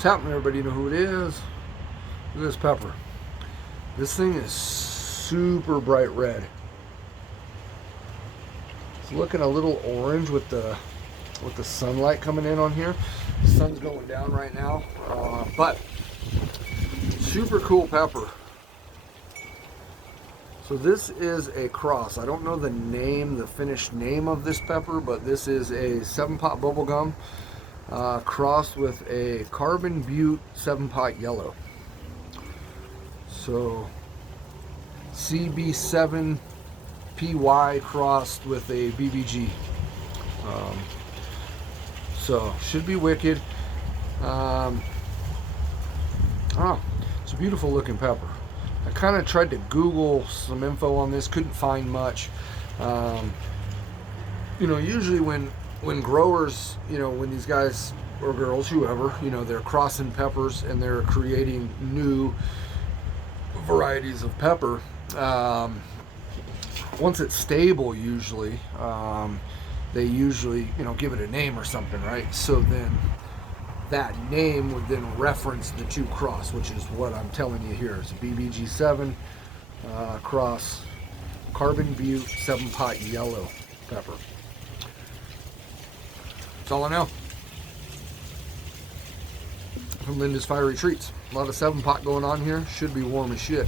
What's happening, everybody? You know who it is? Look at this pepper. This thing is super bright red. It's looking a little orange with the sunlight coming in on here. The sun's going down right now, but super cool pepper. So this is a cross. I don't know the name, the finished name of this pepper, but this is a 7-pot bubblegum crossed with a carbon butte 7-pot yellow. So CB7PY crossed with a BBG. So should be wicked. It's a beautiful looking pepper. I kind of tried to Google some info on this, couldn't find much. Usually when growers, when these guys or girls, whoever, they're crossing peppers and they're creating new varieties of pepper, once it's stable, usually, they usually, give it a name or something, right? So then that name would then reference the two cross, which is what I'm telling you here. It's a BBG7 cross carbon butte 7-pot yellow pepper. That's all I know. From Linda's Fiery Treats. A lot of 7-pot going on here. Should be warm as shit.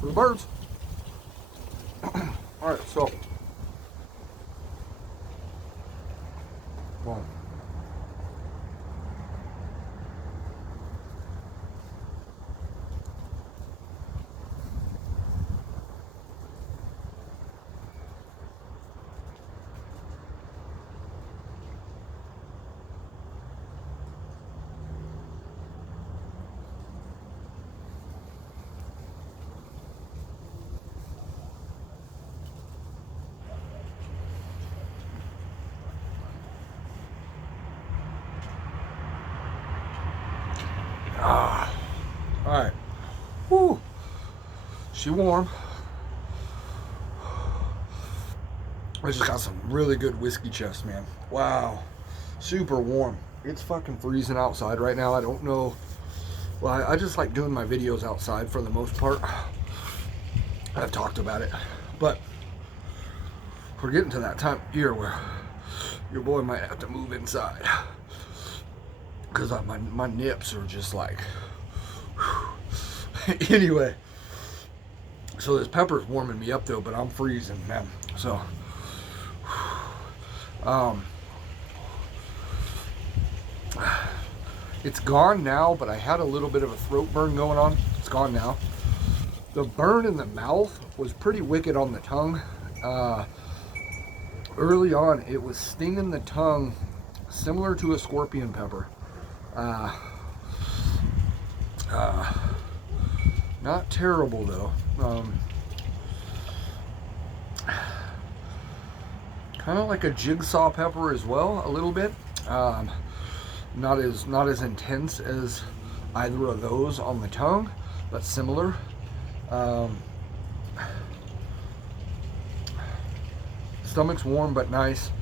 For the birds. Alright, so boom. Alright. Woo. She warm. I just got some really good whiskey chest, man. Wow. Super warm. It's fucking freezing outside right now. I don't know. Well, I just like doing my videos outside for the most part. I've talked about it. But we're getting to that time of year where your boy might have to move inside. Because my nips are just like... Anyway, so this pepper's warming me up though, but I'm freezing, man. So, it's gone now, but I had a little bit of a throat burn going on. It's gone now. The burn in the mouth was pretty wicked on the tongue. Early on, it was stinging the tongue, similar to a scorpion pepper. Not terrible though. Kind of like a jigsaw pepper as well, a little bit. Not as intense as either of those on the tongue, but similar. Stomach's warm but nice.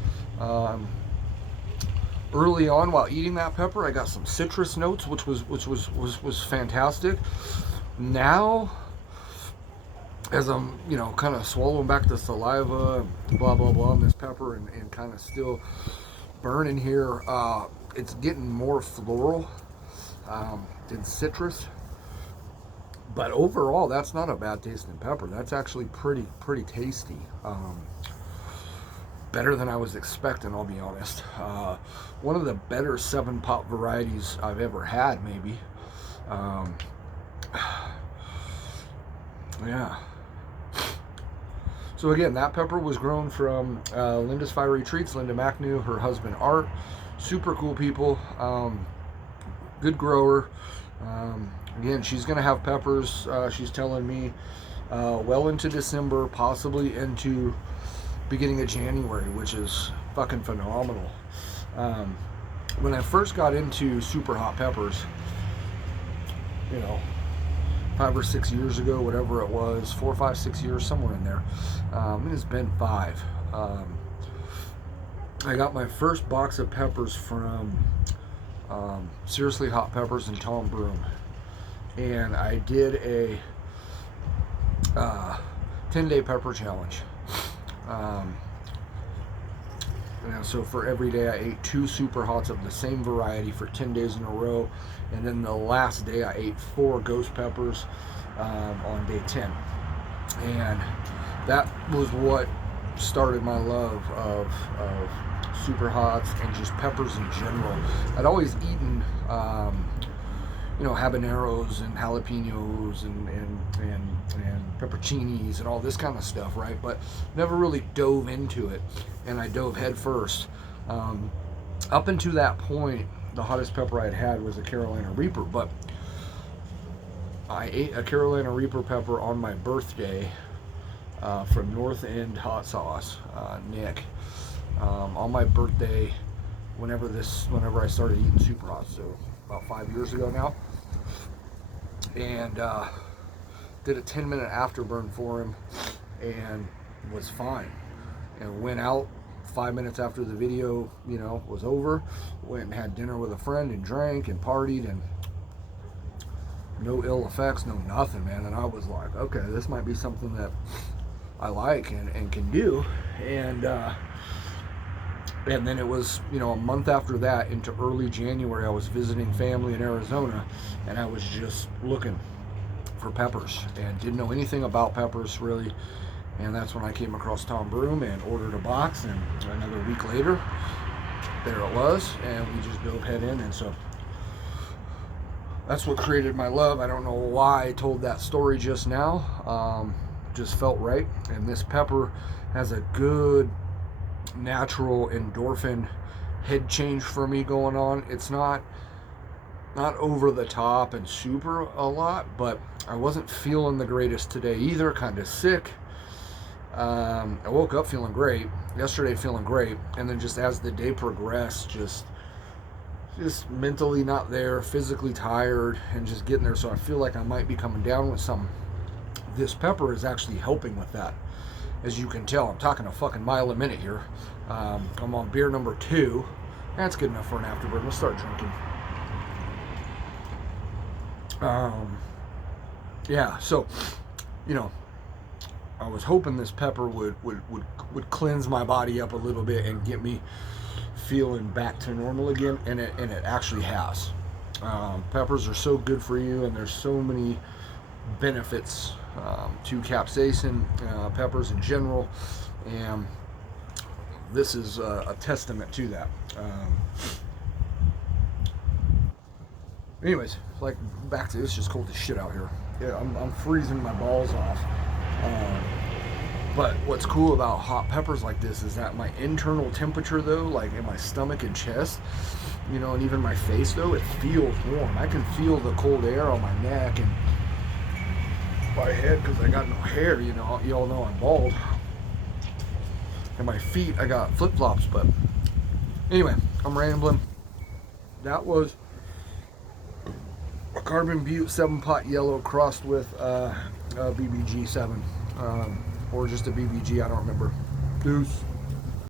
Early on, while eating that pepper, I got some citrus notes, which was fantastic. Now, as I'm, you know, kind of swallowing back the saliva, blah blah blah, on this pepper, and kind of still burning here, it's getting more floral than citrus. But overall, that's not a bad tasting pepper. That's actually pretty tasty. Better than I was expecting, I'll be honest. One of the better 7-pot varieties I've ever had, maybe. Yeah. So again, that pepper was grown from Linda's Fiery Treats, Linda McNew, her husband Art. Super cool people. Good grower. Again, she's going to have peppers, she's telling me, well into December, possibly into beginning of January, which is fucking phenomenal. When I first got into super hot peppers, you know, 5 or 6 years ago, whatever it was, 4, 5, 6 years, somewhere in there, it has been 5. I got my first box of peppers from Seriously Hot Peppers and Tom Broom. And I did a 10-day pepper challenge. So for every day I ate 2 super hots of the same variety for 10 days in a row, and then the last day I ate 4 ghost peppers on day 10. And that was what started my love of super hots and just peppers in general. I'd always eaten you know, habaneros and jalapenos and pepperoncinis and all this kind of stuff, right? But never really dove into it, and I dove head first. Up until that point, the hottest pepper I'd had was a Carolina Reaper, but I ate a Carolina Reaper pepper on my birthday from North End Hot Sauce, Nick, on my birthday, whenever I started eating super hot, so about 5 years ago now. And did a 10-minute afterburn for him and was fine, and went out 5 minutes after the video, you know, was over, went and had dinner with a friend and drank and partied, and no ill effects, no nothing, man. And I was like, okay, this might be something that I like and can do. And then it was, you know, a month after that into early January, I was visiting family in Arizona, and I was just looking for peppers and didn't know anything about peppers really. And that's when I came across Tom Broom and ordered a box, and another week later, there it was, and we just dove head in. And so that's what created my love. I don't know why I told that story just now. Just felt right. And this pepper has a good natural endorphin head change for me going on. It's not over the top and super a lot, but I wasn't feeling the greatest today either, kind of sick. I woke up feeling great, yesterday feeling great, and then just as the day progressed, just mentally not there, physically tired, and just getting there. So I feel like I might be coming down with something. This pepper is actually helping with that. As you can tell, I'm talking a fucking mile a minute here. I'm on beer number 2. That's good enough for an afterburn. Let's start drinking. Yeah, so, you know, I was hoping this pepper would cleanse my body up a little bit and get me feeling back to normal again, and it actually has. Peppers are so good for you, and there's so many benefits to capsaicin, peppers in general, and this is a testament to that. Anyways, like, back to, it's just cold as shit out here. Yeah, I'm freezing my balls off. But what's cool about hot peppers like this is that my internal temperature, though, like in my stomach and chest, you know, and even my face, though, it feels warm. I can feel the cold air on my neck and my head, because I got no hair, you know, you all know I'm bald. And my feet, I got flip-flops. But anyway, I'm rambling. That was a Carbon Butte 7-pot yellow crossed with BBG 7, or just a BBG, I don't remember. Deuce.